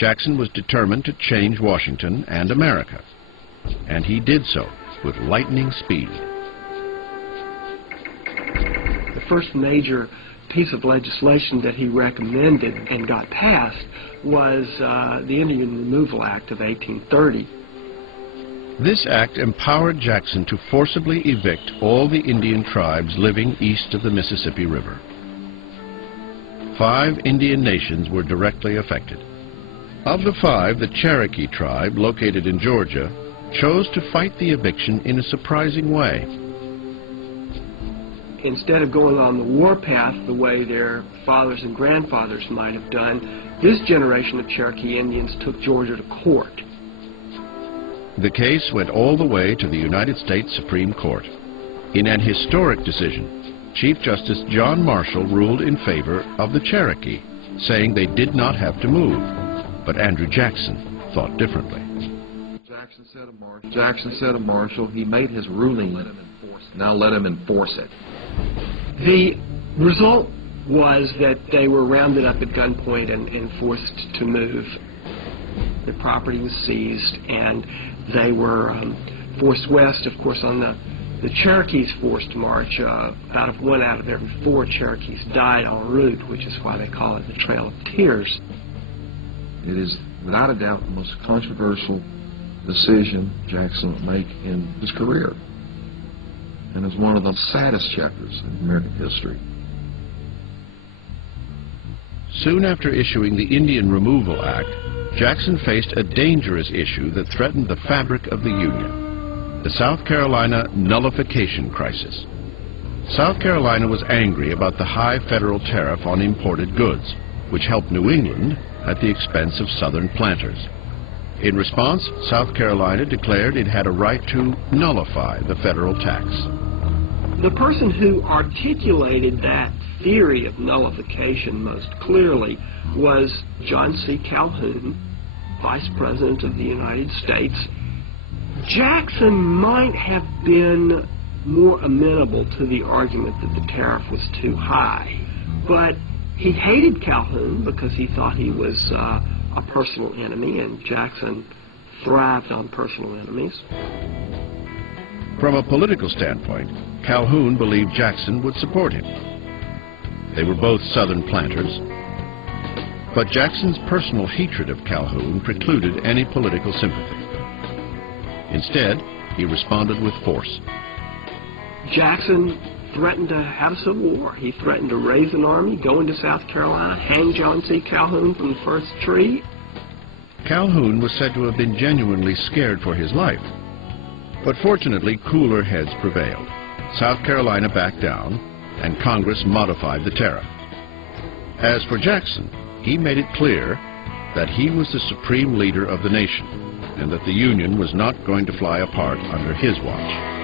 Jackson was determined to change Washington and America, and he did so with lightning speed. The first major piece of legislation that he recommended and got passed was the Indian Removal Act of 1830. This act empowered Jackson to forcibly evict all the Indian tribes living east of the Mississippi River. 5 Indian nations were directly affected. Of the 5, the Cherokee tribe, located in Georgia, chose to fight the eviction in a surprising way. Instead of going on the warpath the way their fathers and grandfathers might have done, this generation of Cherokee Indians took Georgia to court. The case went all the way to the United States Supreme Court. In an historic decision, Chief Justice John Marshall ruled in favor of the Cherokee, saying they did not have to move. But Andrew Jackson thought differently. Jackson said of Marshall, he made his ruling, now let him enforce it. The result was that they were rounded up at gunpoint and forced to move. Their property was seized, and they were forced west. Of course, on the Cherokees' forced march, about 1 out of every 4 Cherokees died en route, which is why they call it the Trail of Tears. It is, without a doubt, the most controversial decision Jackson would make in his career, and is one of the saddest chapters in American history. Soon after issuing the Indian Removal Act, Jackson faced a dangerous issue that threatened the fabric of the Union: the South Carolina nullification crisis. South Carolina was angry about the high federal tariff on imported goods, which helped New England at the expense of Southern planters. In response, South Carolina declared it had a right to nullify the federal tax. The person who articulated that theory of nullification most clearly was John C. Calhoun, Vice President of the United States. Jackson might have been more amenable to the argument that the tariff was too high, but he hated Calhoun because he thought he was a personal enemy, and Jackson thrived on personal enemies. From a political standpoint, Calhoun believed Jackson would support him. They were both Southern planters, but Jackson's personal hatred of Calhoun precluded any political sympathy. Instead, he responded with force. Jackson threatened to have a civil war. He threatened to raise an army, go into South Carolina, hang John C. Calhoun from the first tree. Calhoun was said to have been genuinely scared for his life. But fortunately, cooler heads prevailed. South Carolina backed down, and Congress modified the tariff. As for Jackson, he made it clear that he was the supreme leader of the nation, and that the Union was not going to fly apart under his watch.